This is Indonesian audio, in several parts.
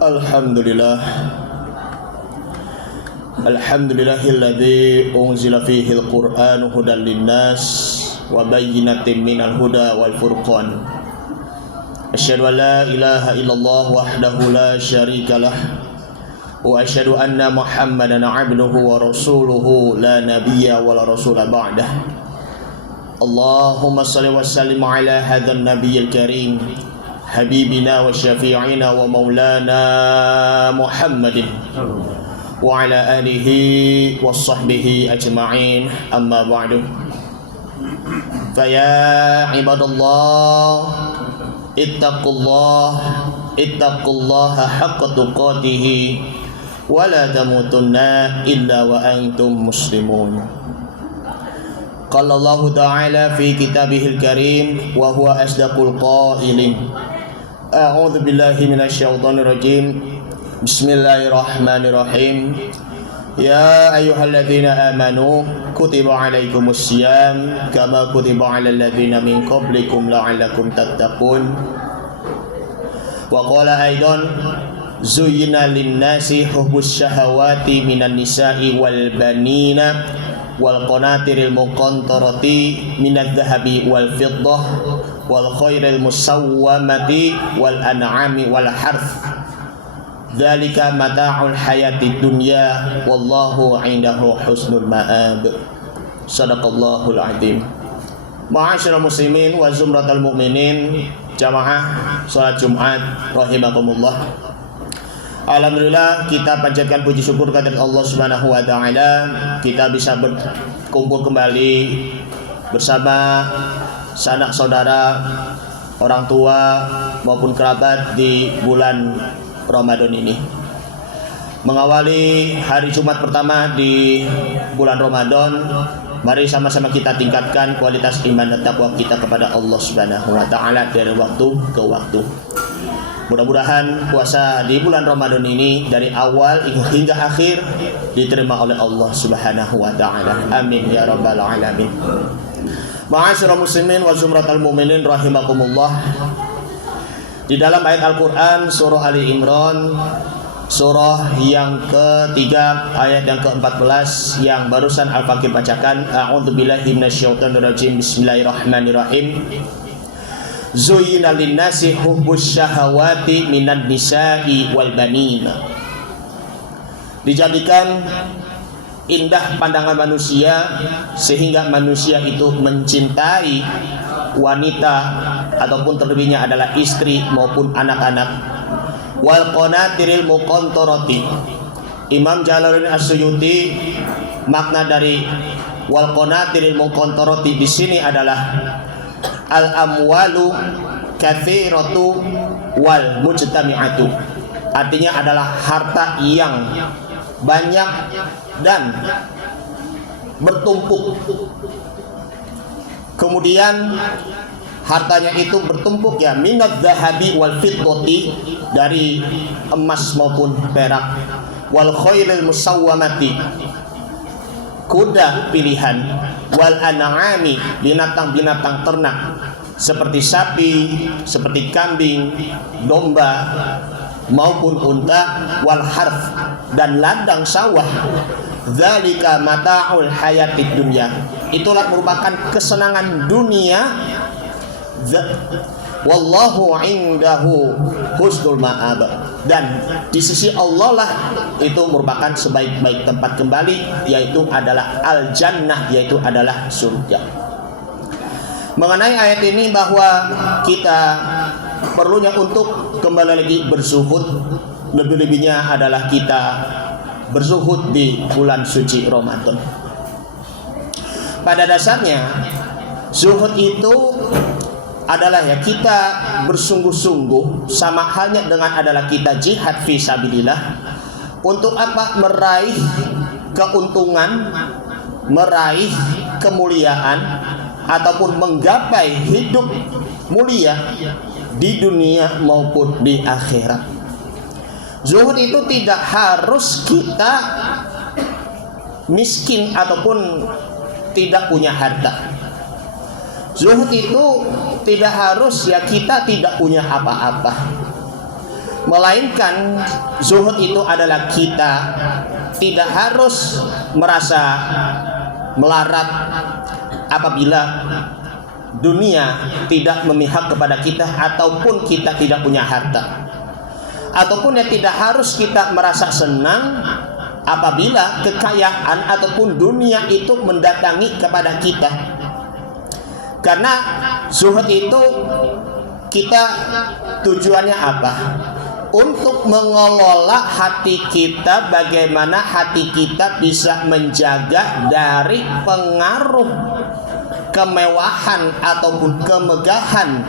Alhamdulillah. Alhamdulillahilladzi unzila fihil Qur'anu hudan linnas wa bayyinatin minal huda wal furqan. Asyhadu an la ilaha illallah wahdahu la syarikalah wa asyhadu anna Muhammadan 'abduhu wa rasuluhu la nabiyya wa la rasula ba'dah. Allahumma shalli wa sallim ala hadzal nabiyil karim habibina wa syafi'ina wa maulana Muhammadin wa ala alihi wa sahbihi ajma'in, amma ba'du. Faya ibadallah ittaqullaha haqqa tuqatih wa la tamutunna illa wa antum muslimun. Qala Allah ta'ala fi kitabihil karim wa huwa asdaqul qailin. A'udzu billahi minasyaitonir rajim. Bismillahirrahmanirrahim. Ya ayyuhalladzina amanu kutiba alaikumus syiyam kama kutiba alal ladzina min qablikum la'allakum tattaqun. Wa qala aidan zuyyina lin-nasi hubbus syahawati minan nisa'i wal banina wal qanatiril muqantarati minadh dhahabi wal fiddah wal khairil musawwamati wal an'ami wal harth. Dzalika mata'ul hayatid dunya wallahu 'indahu husnul ma'ab. Shadaqallahul 'azim. Ma'asyiral muslimin wa zumratal mu'minin, jamaah salat Jumat rahimakumullah. Alhamdulillah, kita panjatkan puji syukur kepada Allah Subhanahu wa taala, kita bisa berkumpul kembali bersama sanak saudara, orang tua maupun kerabat di bulan Ramadan ini. Mengawali hari Jumat pertama di bulan Ramadan, mari sama-sama kita tingkatkan kualitas iman dan takwa kita kepada Allah Subhanahu wa taala dari waktu ke waktu. Mudah-mudahan puasa di bulan Ramadan ini dari awal hingga akhir diterima oleh Allah Subhanahu wa taala. Amin ya rabbal alamin. Ma'asyiral muslimin wa zumratal mu'minin rahimakumullah. Di dalam ayat Al-Qur'an surah Ali Imran, surah yang ketiga ayat yang ke-14 yang barusan Al-Fakir bacakan, a'udzubillahi minasyaitonir rajim. Bismillahirrahmanirrahim. Zuyyina lin-nasi hubbus syahawati minan nisa'i wal banin. Dijadikan indah pandangan manusia sehingga manusia itu mencintai wanita ataupun terlebihnya adalah istri maupun anak-anak. Wal qanatiril muqantarati. Imam Jalaluddin As-Suyuti, makna dari wal qanatiril muqantarati di sini adalah al-amwalu katsiratu wal mujtami'atu. Artinya adalah harta yang banyak dan bertumpuk. Kemudian hartanya itu bertumpuk ya, minadh dhahabi wal fiddati, dari emas maupun perak, wal khairil musawwamati, kuda pilihan, wal an'ami, binatang-binatang ternak seperti sapi, seperti kambing, domba maupun unta, wal harf, dan ladang sawah. Dzalika mata'ul hayatid dunya. Itulah merupakan kesenangan dunia. Wallahu 'indahu husnul ma'ab. Dan di sisi Allah lah itu merupakan sebaik-baik tempat kembali, yaitu adalah al-jannah, yaitu adalah surga. Mengenai ayat ini bahwa kita perlunya untuk kembali lagi berzuhud, lebih-lebihnya adalah kita berzuhud di bulan suci Ramadan. Pada dasarnya zuhud itu adalah ya kita bersungguh-sungguh, sama halnya dengan adalah kita jihad fi sabilillah Untuk apa? Meraih keuntungan, meraih kemuliaan, ataupun menggapai hidup mulia di dunia maupun di akhirat. Zuhud itu tidak harus kita miskin ataupun tidak punya harta. Zuhud itu tidak harus ya kita tidak punya apa-apa, melainkan zuhud itu adalah kita tidak harus merasa melarat apabila dunia tidak memihak kepada kita ataupun kita tidak punya harta, ataupun ya tidak harus kita merasa senang apabila kekayaan ataupun dunia itu mendatangi kepada kita. Karena zuhud itu kita tujuannya apa? Untuk mengelola hati kita, bagaimana hati kita bisa menjaga dari pengaruh kemewahan ataupun kemegahan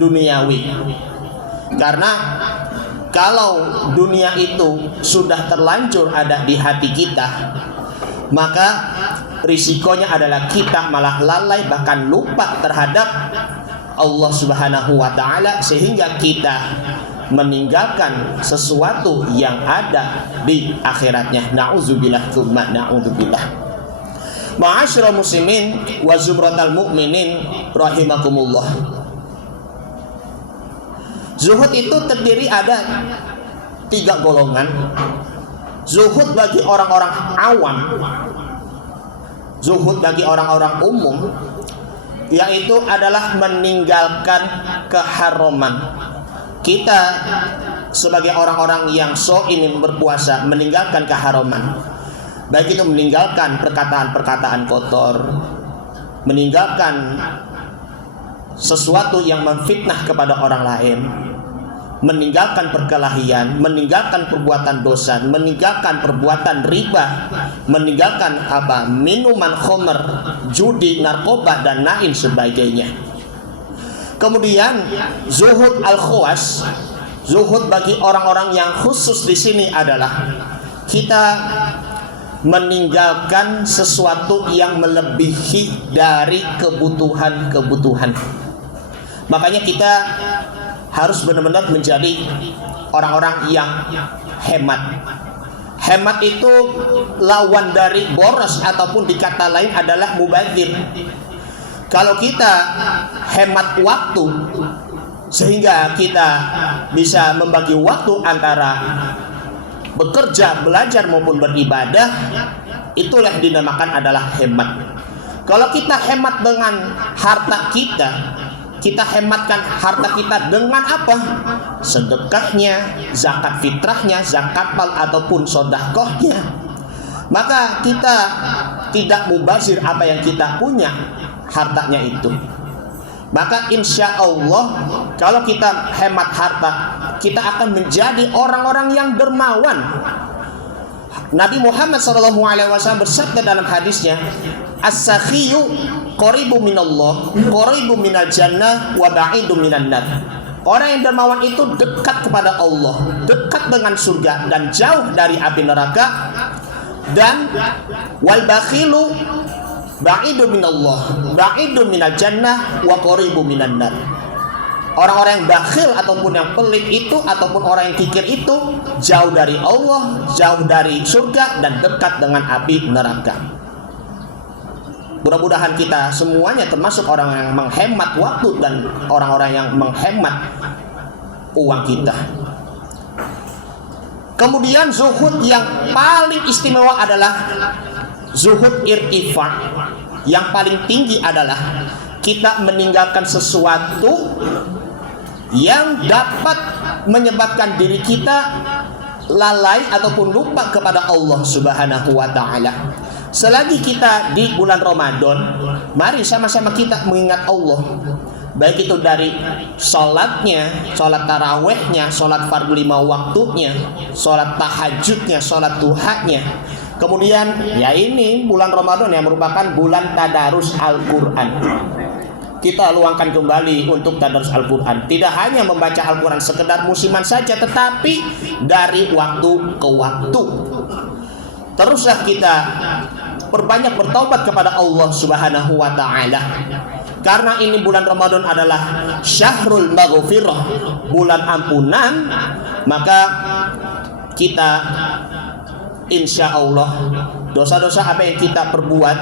duniawi. Karena kalau dunia itu sudah terlanjur ada di hati kita, maka risikonya adalah kita malah lalai bahkan lupa terhadap Allah Subhanahu wa taala, sehingga kita meninggalkan sesuatu yang ada di akhiratnya. Na'udzubillah tsumma na'udzubillah. Ma'asyiral muslimin wa zumratal mu'minin rahimakumullah. Zuhud itu terdiri ada 3 golongan. Zuhud bagi orang-orang awam, zuhud bagi orang-orang umum, yaitu adalah meninggalkan keharaman. Kita sebagai orang-orang yang ingin berpuasa meninggalkan keharaman, baik itu meninggalkan perkataan-perkataan kotor, meninggalkan sesuatu yang memfitnah kepada orang lain, meninggalkan perkelahian, meninggalkan perbuatan dosa, meninggalkan perbuatan riba, meninggalkan minuman khamr, judi, narkoba dan lain sebagainya. Kemudian zuhud al-khawas, zuhud bagi orang-orang yang khusus di sini adalah kita meninggalkan sesuatu yang melebihi dari kebutuhan-kebutuhan. Makanya kita harus benar-benar menjadi orang-orang yang hemat. Hemat itu lawan dari boros ataupun dikata lain adalah mubadzir. Kalau kita hemat waktu sehingga kita bisa membagi waktu antara bekerja, belajar maupun beribadah, itulah yang dinamakan adalah hemat. Kalau kita hemat dengan harta kita hematkan harta kita dengan apa? Sedekahnya, zakat fitrahnya, zakat mal ataupun sedekahnya. Maka kita tidak mubazir apa yang kita punya, hartanya itu. Maka insya Allah kalau kita hemat harta, kita akan menjadi orang-orang yang dermawan. Nabi Muhammad SAW bersabda dalam hadisnya, as-sakhiyu qaribu minallah, qaribu minal jannah, wa ba'idu minan nar. Orang yang dermawan itu dekat kepada Allah, dekat dengan surga dan jauh dari api neraka. Dan wal bakhilu ba'idu minallah, ba'idu minal jannah, wa qaribu minan nar. Orang-orang yang bakhil ataupun yang pelit itu ataupun orang yang kikir itu jauh dari Allah, jauh dari surga dan dekat dengan api neraka. Mudah-mudahan kita semuanya termasuk orang yang menghemat waktu dan orang-orang yang menghemat uang kita. Kemudian zuhud yang paling istimewa adalah zuhud irtifa. Yang paling tinggi adalah kita meninggalkan sesuatu yang dapat menyebabkan diri kita lalai ataupun lupa kepada Allah Subhanahu wa taala. Selagi kita di bulan Ramadan, mari sama-sama kita mengingat Allah. Baik itu dari sholatnya, sholat tarawehnya, sholat fardu 5 waktunya, sholat tahajudnya, sholat duhanya. Kemudian ya ini bulan Ramadan yang merupakan bulan tadarus Al-Quran. kita luangkan kembali untuk tadarus Al-Quran. Tidak hanya membaca Al-Quran sekedar musiman saja, tetapi dari waktu ke waktu. Teruslah kita perbanyak bertaubat kepada Allah Subhanahu wa ta'ala. Karena ini bulan Ramadan adalah syahrul maghfirah, bulan ampunan, maka kita insya Allah dosa-dosa apa yang kita perbuat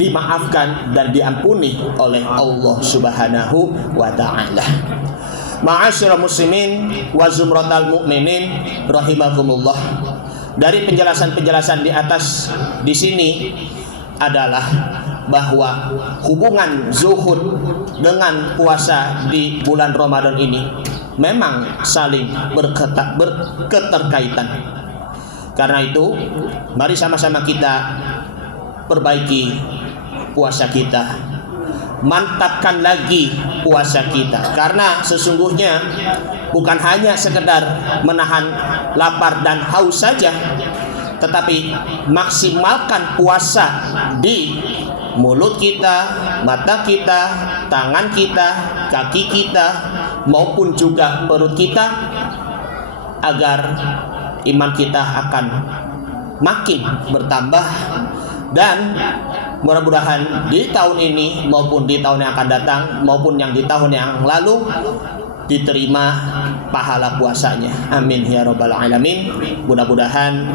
dimaafkan dan diampuni oleh Allah Subhanahu wa ta'ala. Ma'asyiral muslimin wa zumratal mu'minin rahimakumullah. Dari penjelasan-penjelasan di atas di sini adalah bahwa hubungan zuhud dengan puasa di bulan Ramadan ini memang saling berketerkaitan. Karena itu, mari sama-sama kita perbaiki puasa kita, mantapkan lagi puasa kita, karena sesungguhnya bukan hanya sekedar menahan lapar dan haus saja, tetapi maksimalkan puasa di mulut kita, mata kita, tangan kita, kaki kita, maupun juga perut kita, agar iman kita akan makin bertambah. Dan mudah-mudahan di tahun ini maupun di tahun yang akan datang maupun yang di tahun yang lalu diterima pahala puasanya. Amin ya rabbal alamin. Mudah-mudahan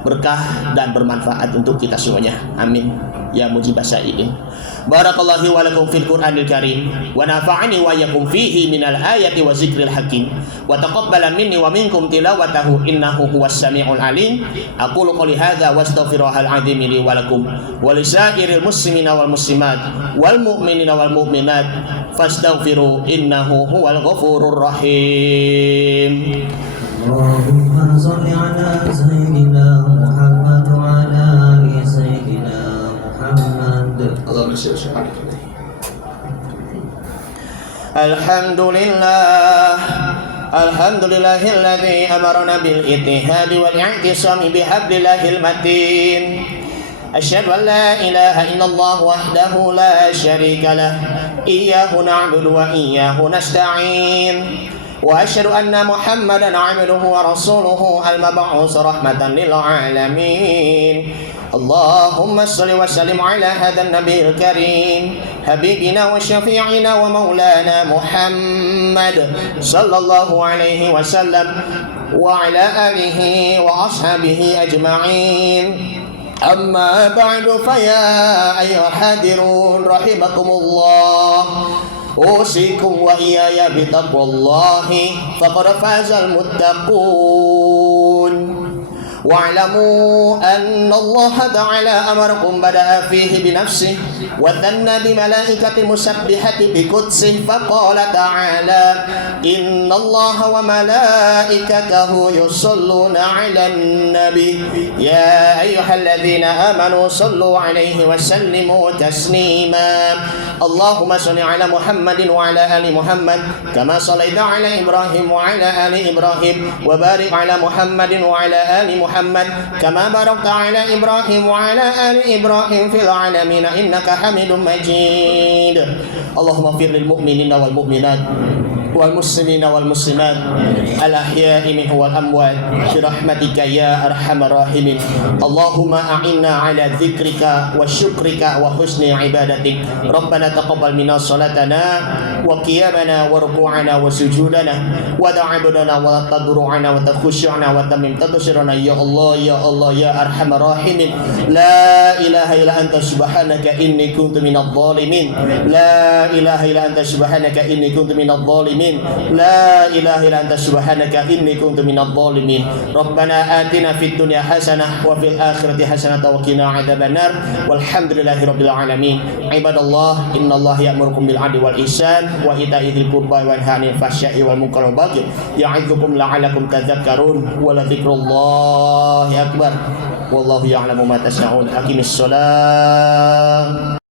berkah dan bermanfaat untuk kita semuanya. Amin ya mujibas sa'ilin. Barakallahu wa lakum fil Qur'anil Karim wa nafa'ani wa yakum fihi minal ayati wa zikril hakim wa taqabbala minni wa minkum tilawatahu innahu huwas samiul alim. Aqulu qouli hadza wa astaghfirullahal azim li wa lakum wa lisairil muslimina wal muslimat wal mu'minina wal mu'minat fastaghfiru innahu huwal ghafurur rahim. Allahumma shalli ala sayyidina Muhammad wa ala ali sayyidina Muhammad. Allahumma shalli ala Alhamdulillah. Alhamdulillahilladzi amarna bil ittihadi wal i'tisami bihablillahil matin. Asyhadu an la ilaha illallah wahdahu la syarika lah. Iyyahu na'budu wa iyyahu nasta'in. وأشهد أن محمدا عبده ورسوله المبعوث رحمة للعالمين. اللهم صل وسلم على هذا النبي الكريم حبيبنا وشفيعنا ومولانا محمد صلى الله عليه وسلم وعلى آله وأصحابه أجمعين. أما بعد فيا أيها الحاضرون رحمكم الله، أوصيكم وإياي بتقوى الله فقد فاز المتقون. واعلموا أن الله تعالى أمركم بدأ فيه بنفسه وثنى بملائكة مسبحة بقدسه فقال تعالى إن الله وملائكته يصلون على النبي يا أيها الذين آمنوا صلوا عليه وسلموا تسليما. اللهم صل على محمد وعلى آل محمد كما صليت على إبراهيم وعلى آل إبراهيم وبارك على محمد وعلى آل محمد كما باركت على إبراهيم وعلى آل إبراهيم في العالمين إنك حميد مجيد. اللهم اغفر للمؤمنين والمؤمنات والمسلمين والمسلمات الأحياء منهم والأموات برحمتك يا أرحم الراحمين. اللهم أعنا على ذكرك وشكرك وحسن عبادتك. ربنا تقبل منا صلاتنا وقيامنا وركوعنا وسجودنا وتعبدنا وتضرعنا وتخشعنا وتمم تبصرنا يا الله يا الله يا أرحم الراحمين. لا إله إلا أنت سبحانك إني كنت من الظالمين. لا إله إلا أنت سبحانك إني كنت من الظالمين. لا إله إلا أنت سبحانك إني كنت من الظالمين. ربنا آتنا في الدنيا حسنة وفي الآخرة حسنة وقنا عذاب النار والحمد لله رب العالمين. عباد الله إن الله يأمركم بالعدل والإحسان وإيتاء ذي القربى وينهى عن الفحشاء والمنكر والبغي يعظكم لعلكم تذكرون ولذكر الله أكبر والله يعلم ما تصنعون. أقم الصلاة.